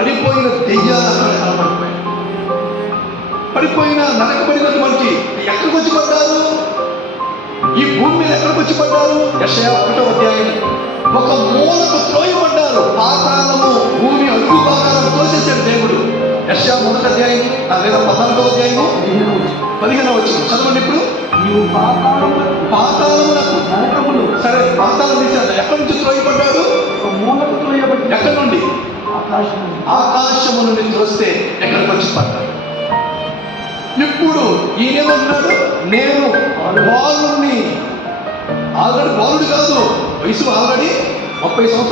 పడిపోయిన దెయ్యాలు అక్కడ కనబడిపోయాయి. పడిపోయిన నరకబడినటువంటి ఎక్కడికి వచ్చి పడ్డారు? ఈ భూమి మీద ఎక్కడికి వచ్చి పడ్డారు? యెషయా 1వ అధ్యాయం ఒక మూలకు త్రోయబడ్డారు. పాతాళము భూమి అడుగు భాగాలను తోసేశాడు దేవుడు. యెషయా 1వ అధ్యాయం లేదా 14వ అధ్యాయము 15వ వచనం చదవండి. ఇప్పుడు నీవు పాతాళమునకు నరకములు సరే, పాతాళం తీశాడు. ఎక్కడి నుంచి త్రోయబడ్డాడు? ఒక మూలకు త్రోయబడి ఎక్కడి నుండి? ఆకాశం ఆకాశము నుండి త్రోస్తే ఎక్కడికి వచ్చి పడ్డాడు. ఇప్పుడు ఈయనేమన్నాడు? నేను బాలుడిని. ఆల్రెడీ బాలుడు కాదు, వయసు ఆల్రెడీ 30 సంవత్సరాలు.